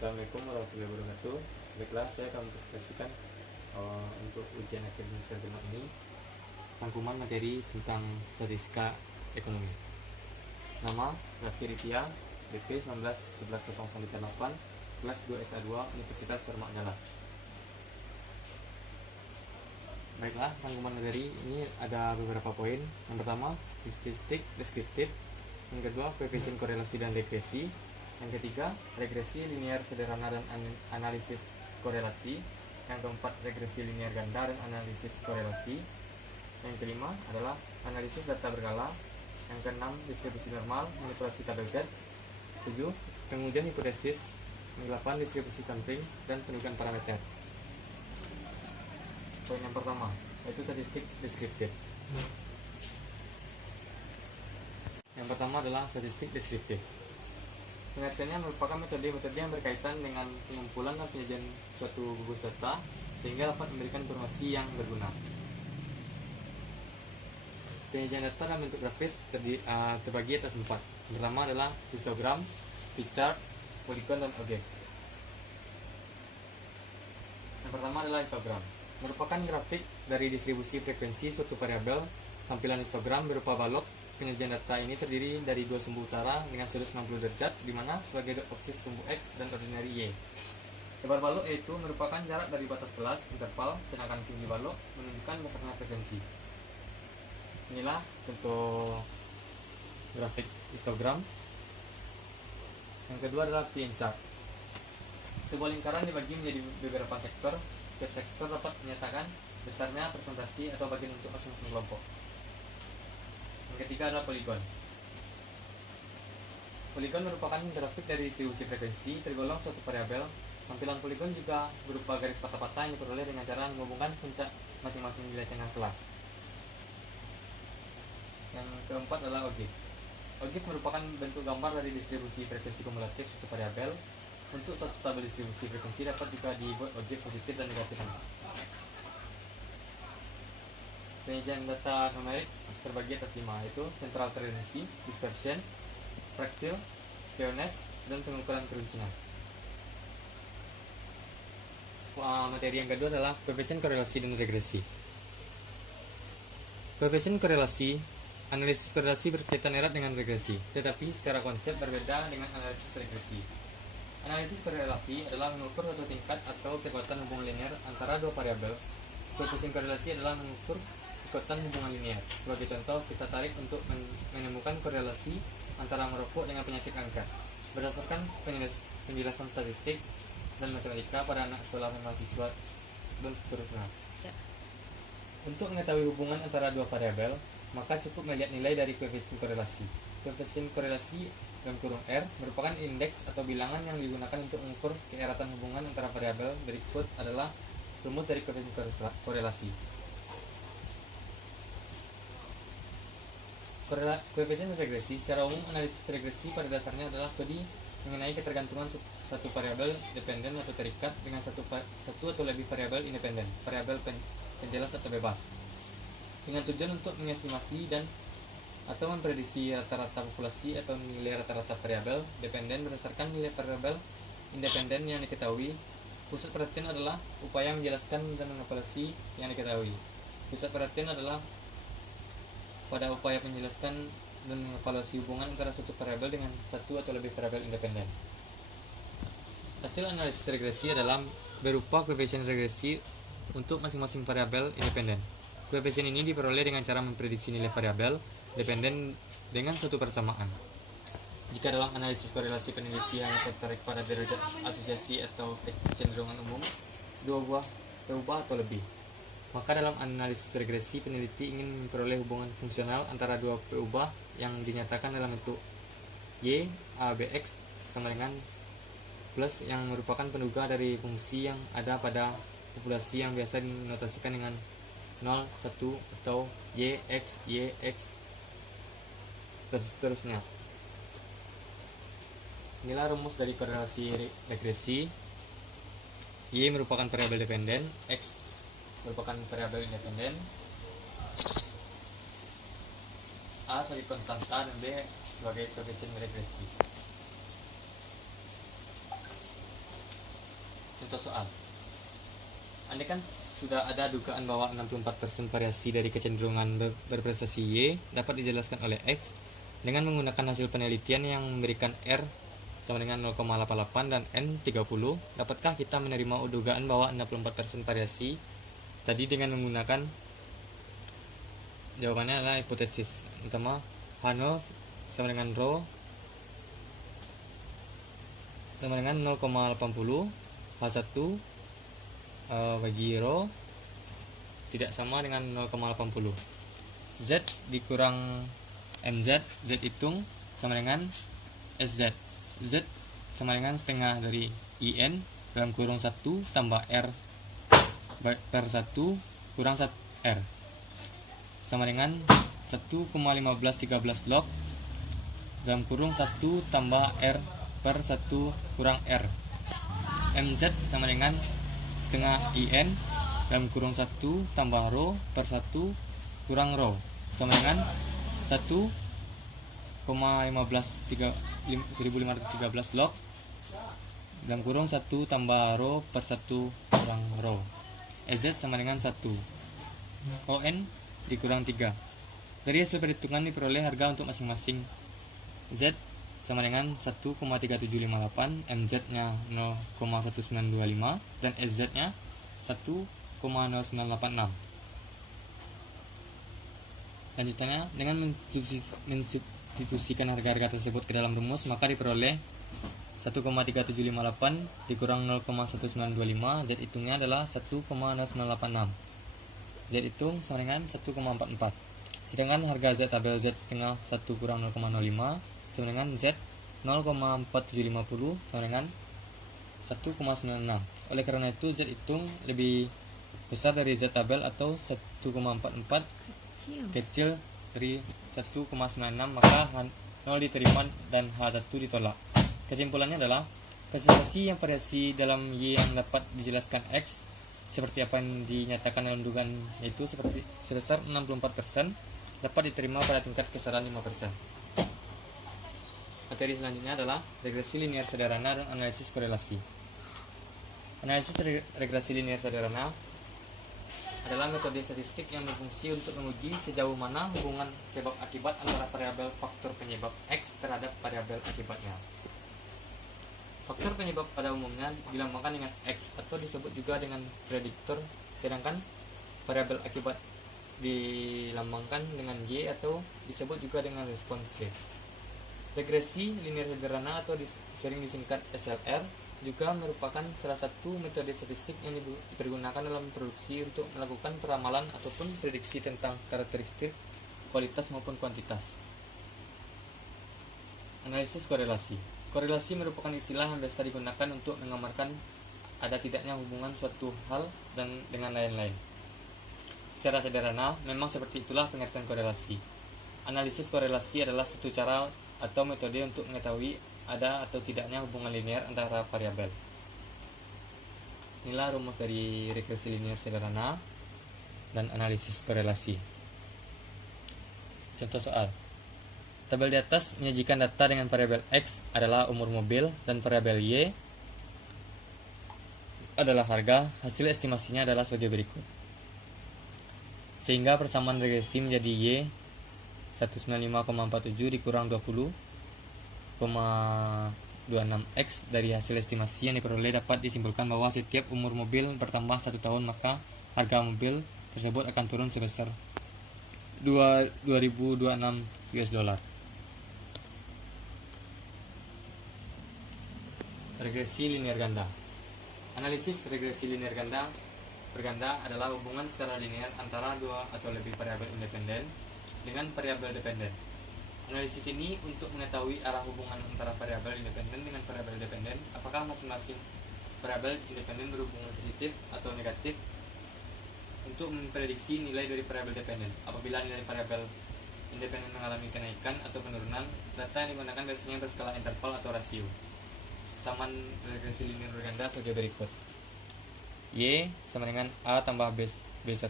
Assalamualaikum warahmatullahi wabarakatuh. Baiklah, saya akan mempresentasikan untuk ujian akhir semester 5 ini rangkuman materi tentang statistika ekonomi. Nama Raffi Ritya, BP 19110138, kelas 2 SA2 Universitas Dharma Andalas. Baiklah, rangkuman materi ini ada beberapa poin. Yang pertama, statistik deskriptif. Yang kedua, coefisien korelasi dan regresi. Yang ketiga, regresi linear sederhana dan analisis korelasi. Yang keempat, regresi linear ganda dan analisis korelasi. Yang kelima adalah analisis data berkala. Yang keenam, distribusi normal, manipulasi tabel Z. 7, pengujian hipotesis. Yang 8, distribusi sampling dan penunjukan parameter. Poin yang pertama, yaitu statistik deskriptif. Yang pertama adalah statistik deskriptif. Pengertiannya merupakan metode-metode yang berkaitan dengan pengumpulan dan penyajian suatu gugus data sehingga dapat memberikan informasi yang berguna. Penyajian data dalam bentuk grafis terbagi atas 4. Yang pertama adalah histogram, pie chart, polygon, dan objek. Yang pertama adalah histogram. Merupakan grafik dari distribusi frekuensi suatu variabel. Tampilan histogram berupa balok. Penyajian data ini terdiri dari dua sumbu utara dengan sudut 60 derajat, di mana sebagai oksis sumbu X dan ordinary Y. Lebar balok yaitu merupakan jarak dari batas kelas interval, sedangkan tinggi balok menunjukkan dasarnya frekuensi. Inilah contoh grafik histogram. Yang kedua adalah pie chart. Sebuah lingkaran dibagi menjadi beberapa sektor. Setiap sektor dapat menyatakan besarnya presentasi atau bagian untuk masing-masing kelompok. Yang ketiga adalah poligon. Poligon merupakan grafik dari distribusi frekuensi tergolong suatu variabel. Tampilan poligon juga berupa garis patah-patah yang diperoleh dengan cara menghubungkan puncak masing-masing nilai tengah kelas. Yang keempat adalah objek. Objek merupakan bentuk gambar dari distribusi frekuensi kumulatif suatu variabel. Untuk suatu tabel distribusi frekuensi dapat juga dibuat objek positif dan negatif. Penyajian data numerik terbagi atas 5, yaitu central tendency, dispersion, fraktil, skewness, dan pengukuran keruncinan. Materi yang kedua adalah coefisien korelasi dan regresi. Coefisien korelasi, analisis korelasi berkaitan erat dengan regresi, tetapi secara konsep berbeda dengan analisis regresi. Analisis korelasi adalah mengukur suatu tingkat atau kekuatan hubungan linear antara dua variabel. Koefisien korelasi adalah mengukur kekuatan hubungan linear. Sebagai contoh, kita tarik untuk menemukan korelasi antara merokok dengan penyakit kanker. Berdasarkan penjelasan statistik dan matematika pada anak sekolah mahasiswa dan seterusnya. Untuk mengetahui hubungan antara dua variabel, maka cukup melihat nilai dari koefisien korelasi. Koefisien korelasi dalam kurung R merupakan indeks atau bilangan yang digunakan untuk mengukur keeratan hubungan antara variabel. Berikut adalah rumus dari koefisien korelasi. Koefisien regresi. Secara umum, analisis regresi pada dasarnya adalah studi mengenai ketergantungan satu variabel dependen atau terikat dengan satu atau lebih variabel independen, variabel penjelas atau bebas, dengan tujuan untuk mengestimasi dan atau memprediksi rata-rata populasi atau nilai rata-rata variabel dependen berdasarkan nilai variabel independen yang diketahui. Pusat perhatian adalah upaya menjelaskan dan mengevaluasi yang diketahui. Pusat perhatian adalah pada upaya menjelaskan dan mengevaluasi hubungan antara suatu variabel dengan satu atau lebih variabel independen. Hasil analisis regresi adalah berupa koefisien regresi untuk masing-masing variabel independen. Koefisien ini diperoleh dengan cara memprediksi nilai variabel dependen dengan suatu persamaan. Jika dalam analisis korelasi peneliti hanya tertarik pada derajat asosiasi atau kecenderungan umum, dua buah berubah atau lebih, maka dalam analisis regresi peneliti ingin memperoleh hubungan fungsional antara dua berubah yang dinyatakan dalam bentuk Y ABX sama dengan plus yang merupakan penduga dari fungsi yang ada pada populasi yang biasa dinotasikan dengan 0, 1 atau YX, YX dan seterusnya. Inilah rumus dari korelasi regresi. Y merupakan variabel dependen, X merupakan variabel independen, A sebagai konstanta dan B sebagai koefisien regresi. Contoh soal. Andai kan sudah ada dugaan bahwa 64% variasi dari kecenderungan berprestasi Y dapat dijelaskan oleh X dengan menggunakan hasil penelitian yang memberikan R sama dengan 0,88 dan N 30, dapatkah kita menerima dugaan bahwa 64% variasi tadi dengan menggunakan, jawabannya adalah hipotesis. Pertama, H0 sama dengan rho sama dengan 0,80, H1 bagi rho tidak sama dengan 0,80, Z dikurang MZ, Z hitung sama dengan SZ, Z sama dengan setengah dari IN dalam kurung 1 tambah R per 1 kurang 1 R sama dengan 1,1513 log dalam kurung 1 tambah R per 1 kurang R. MZ sama dengan setengah IN dalam kurung 1 tambah rho per 1 kurang rho sama dengan 1,1513 log dalam kurung 1 tambah rho per 1 kurang rho. EZ sama dengan 1. ON dikurang 3. Dari hasil perhitungan diperoleh harga untuk masing-masing. Z sama dengan 1,3758, MZ nya 0,1925 dan SZ nya 1,0986. Lanjutannya, dengan mensubstitusikan harga-harga tersebut ke dalam rumus, maka diperoleh 1,3758 dikurang 0,1925, Z hitungnya adalah 1,0986. Z hitung sama dengan 1,44. Sedangkan harga Z tabel Z setengah 1 kurang 0,05 sama dengan Z 0,4750 sama dengan 1,96. Oleh karena itu Z hitung lebih besar dari Z tabel atau 1,44 kecil dari 1,96, maka 0 diterima dan H1 ditolak. Kesimpulannya adalah prestasi yang variasi dalam Y yang dapat dijelaskan X seperti apa yang dinyatakan dalam dugaan, yaitu seperti sebesar 64%, dapat diterima pada tingkat kesalahan 5%. Materi selanjutnya adalah regresi linear sederhana dan analisis korelasi. Analisis regresi linear sederhana adalah metode statistik yang berfungsi untuk menguji sejauh mana hubungan sebab akibat antara variabel faktor penyebab X terhadap variabel akibatnya. Faktor penyebab pada umumnya dilambangkan dengan X atau disebut juga dengan prediktor, sedangkan variabel akibat dilambangkan dengan Y atau disebut juga dengan respons rate. Regresi linear sederhana atau sering disingkat SLR juga merupakan salah satu metode statistik yang dipergunakan dalam produksi untuk melakukan peramalan ataupun prediksi tentang karakteristik kualitas maupun kuantitas. Analisis korelasi. Korelasi merupakan istilah yang biasa digunakan untuk menggambarkan ada tidaknya hubungan suatu hal dan dengan lain-lain. Secara sederhana, memang seperti itulah pengertian korelasi. Analisis korelasi adalah satu cara atau metode untuk mengetahui ada atau tidaknya hubungan linear antara variabel. Inilah rumus dari regresi linear sederhana dan analisis korelasi. Contoh soal. Tabel di atas menyajikan data dengan variabel X adalah umur mobil dan variabel Y adalah harga. Hasil estimasinya adalah sebagai berikut. Sehingga persamaan regresi menjadi Y 195,47 dikurang 20,26X. Dari hasil estimasi yang diperoleh dapat disimpulkan bahwa setiap umur mobil bertambah 1 tahun, maka harga mobil tersebut akan turun sebesar 2026 US dollar. Regresi linear ganda. Analisis regresi linear ganda berganda adalah hubungan secara linear antara dua atau lebih variabel independen dengan variabel dependen. Analisis ini untuk mengetahui arah hubungan antara variabel independen dengan variabel dependen, apakah masing-masing variabel independen berhubungan positif atau negatif, untuk memprediksi nilai dari variabel dependen. Apabila nilai variabel independen mengalami kenaikan atau penurunan, data yang digunakan biasanya berskala interval atau rasio. Samaan regresi linear berganda sebagai berikut. Y sama dengan A tambah B1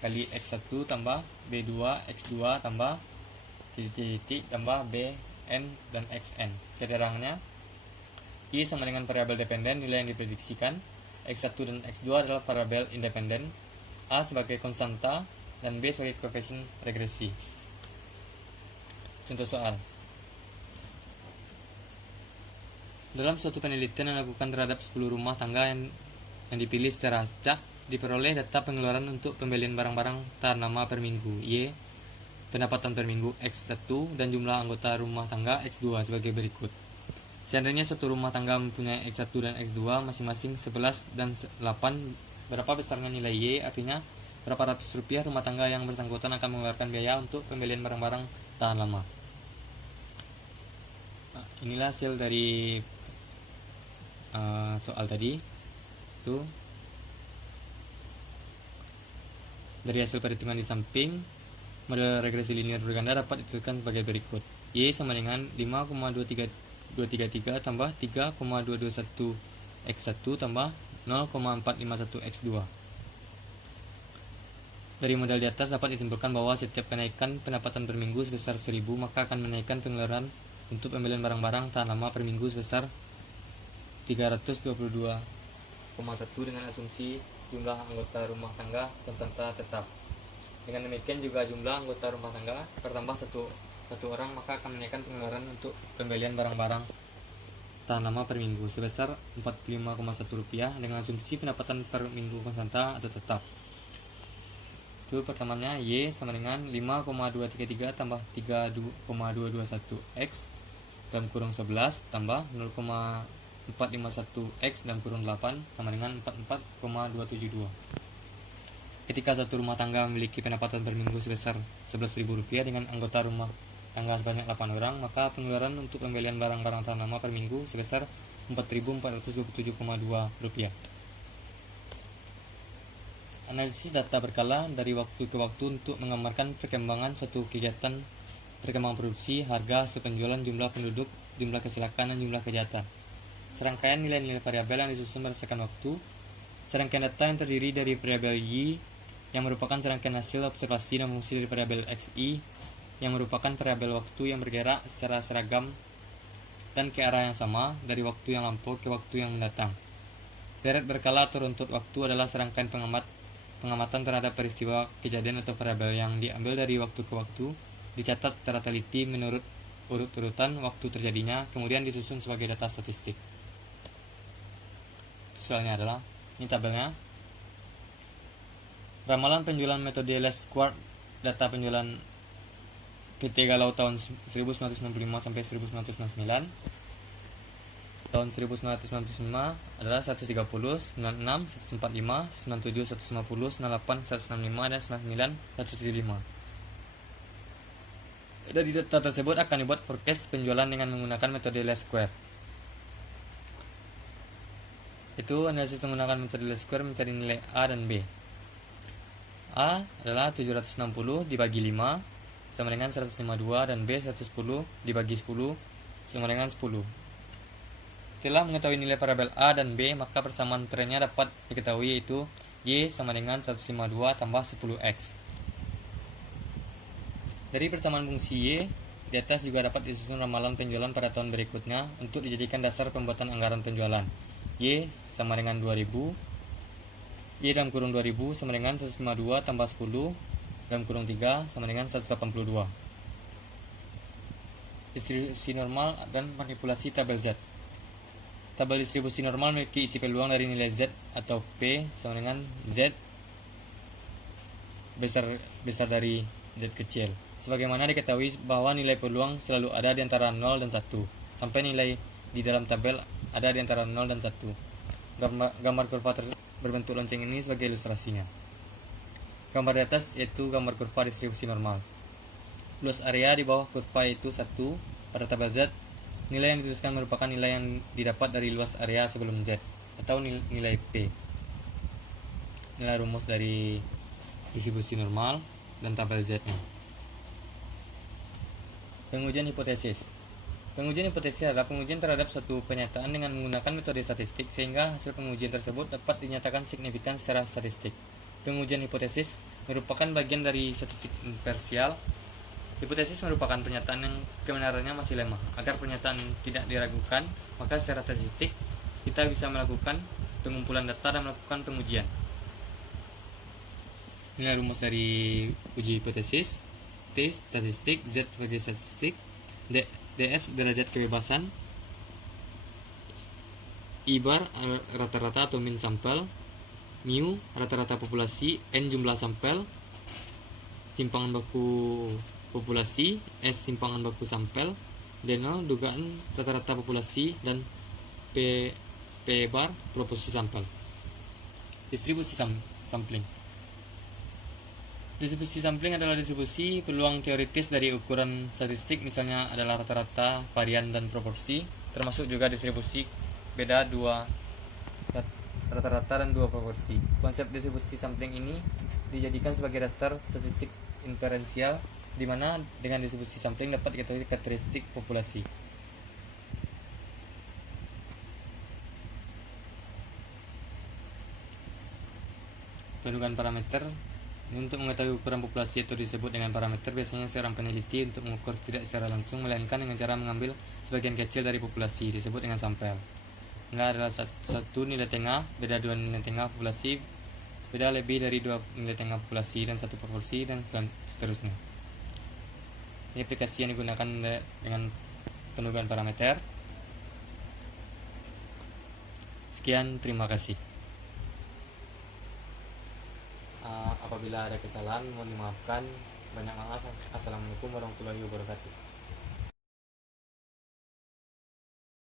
kali X1 tambah B2 X2 tambah titik tambah B N dan XN. Keterangannya, Y sama dengan variabel dependen nilai yang diprediksikan, X1 dan X2 adalah variabel independen, A sebagai konstanta dan B sebagai koefisien regresi. Contoh soal. Dalam suatu penelitian yang dilakukan terhadap 10 rumah tangga yang dipilih secara acak, diperoleh data pengeluaran untuk pembelian barang-barang tahan lama per minggu, Y, pendapatan per minggu X1, dan jumlah anggota rumah tangga X2 sebagai berikut. Seandainya suatu rumah tangga mempunyai X1 dan X2 masing-masing 11 dan 8, berapa besarnya nilai Y? Artinya berapa ratus rupiah rumah tangga yang bersangkutan akan mengeluarkan biaya untuk pembelian barang-barang tahan lama. Nah, inilah hasil dari soal tadi. Tuh, dari hasil perhitungan di samping, model regresi linear berganda dapat ditentukan sebagai berikut. Y sama dengan 5,233 tambah 3,221 X1 tambah 0,451 X2. Dari model di atas dapat disimpulkan bahwa setiap kenaikan pendapatan per minggu sebesar 1000 maka akan menaikkan pengeluaran untuk pembelian barang-barang tahan lama per minggu sebesar 322,1 dengan asumsi jumlah anggota rumah tangga konstanta tetap. Dengan demikian juga jumlah anggota rumah tangga bertambah satu orang maka akan menaikkan pengeluaran untuk pembelian barang-barang tahan lama per minggu sebesar Rp45,1 dengan asumsi pendapatan per minggu konstanta atau tetap. Itu pertamanya Y sama dengan 5,233 tambah 3,221 X dalam kurung 11 tambah 0,451 X dalam kurung 8 sama dengan 44,272. Ketika satu rumah tangga memiliki pendapatan per minggu sebesar Rp11.000 dengan anggota rumah tangga sebanyak 8 orang, maka pengeluaran untuk pembelian barang-barang tahan lama per minggu sebesar Rp4.427,2. Analisis data berkala dari waktu ke waktu untuk menggambarkan perkembangan suatu kegiatan, perkembangan produksi, harga, hasil penjualan, jumlah penduduk, jumlah kecelakaan, dan jumlah kejahatan. Serangkaian nilai-nilai variabel yang disusun berdasarkan waktu. Serangkaian data yang terdiri dari variabel Y yang merupakan serangkaian hasil observasi dan fungsi dari variabel XI yang merupakan variabel waktu yang bergerak secara seragam dan ke arah yang sama dari waktu yang lampau ke waktu yang mendatang. Deret berkala atau runtut waktu adalah serangkaian pengamatan terhadap peristiwa, kejadian atau variabel yang diambil dari waktu ke waktu, dicatat secara teliti menurut urut-urutan waktu terjadinya, kemudian disusun sebagai data statistik. Soalnya adalah, ini tabelnya. Ramalan penjualan metode least squared data penjualan PT Galau tahun 1995 sampai 1999. Tahun 1995 adalah 130, 96, 145, 97, 150, 98, 165, dan 99, 175. Dari data tersebut akan dibuat forecast penjualan dengan menggunakan metode least square. Itu analisis menggunakan metode least square mencari nilai A dan B. A adalah 760 dibagi 5 sama dengan 152 dan B 110 dibagi 10 sama dengan 10. Setelah mengetahui nilai variabel A dan B, maka persamaan trennya dapat diketahui, yaitu Y sama dengan 152 tambah 10X. Dari persamaan fungsi Y, di atas juga dapat disusun ramalan penjualan pada tahun berikutnya untuk dijadikan dasar pembuatan anggaran penjualan. Y sama dengan 2000, Y dalam kurung 2000 sama dengan 152 tambah 10 dalam kurung 3 sama dengan 182. Distribusi normal dan manipulasi tabel Z. Tabel distribusi normal memiliki isi peluang dari nilai Z atau P sama dengan Z besar dari Z kecil. Sebagaimana diketahui bahwa nilai peluang selalu ada di antara 0 dan 1, sampai nilai di dalam tabel ada di antara 0 dan 1. Gambar kurva berbentuk lonceng ini sebagai ilustrasinya. Gambar di atas yaitu gambar kurva distribusi normal. Luas area di bawah kurva itu 1 pada tabel Z. Nilai yang dituliskan merupakan nilai yang didapat dari luas area sebelum Z atau nilai P. Nilai rumus dari distribusi normal dan tabel Z-nya. Pengujian hipotesis. Pengujian hipotesis adalah pengujian terhadap suatu kenyataan dengan menggunakan metode statistik sehingga hasil pengujian tersebut dapat dinyatakan signifikan secara statistik. Pengujian hipotesis merupakan bagian dari statistik imparsial Hipotesis merupakan pernyataan yang kebenarannya masih lemah. Agar pernyataan tidak diragukan, maka secara statistik kita bisa melakukan pengumpulan data dan melakukan pengujian. Inilah rumus dari uji hipotesis. T statistik, Z sebagai statistik, DF derajat kebebasan, I bar rata-rata atau min sampel, mu rata-rata populasi, N jumlah sampel, simpangan baku populasi, S simpangan baku sampel, D0 dugaan rata-rata populasi, dan P bar proporsi sampel. Distribusi sampling. Distribusi sampling adalah distribusi peluang teoritis dari ukuran statistik, misalnya adalah rata-rata, varian, dan proporsi, termasuk juga distribusi beda dua rata-rata dan dua proporsi. Konsep distribusi sampling ini dijadikan sebagai dasar statistik inferensial, di mana dengan distribusi sampling dapat diketahui karakteristik populasi. Pendugaan parameter. Untuk mengetahui ukuran populasi atau disebut dengan parameter, biasanya seorang peneliti untuk mengukur tidak secara langsung, melainkan dengan cara mengambil sebagian kecil dari populasi, disebut dengan sampel. Nilai adalah satu nilai tengah, beda dua nilai tengah populasi, beda lebih dari dua nilai tengah populasi, dan satu proporsi, dan seterusnya. Ini aplikasi yang digunakan dengan pendugaan parameter. Sekian, terima kasih. Apabila ada kesalahan mohon dimaafkan. Banyak maaf. Assalamualaikum warahmatullahi wabarakatuh.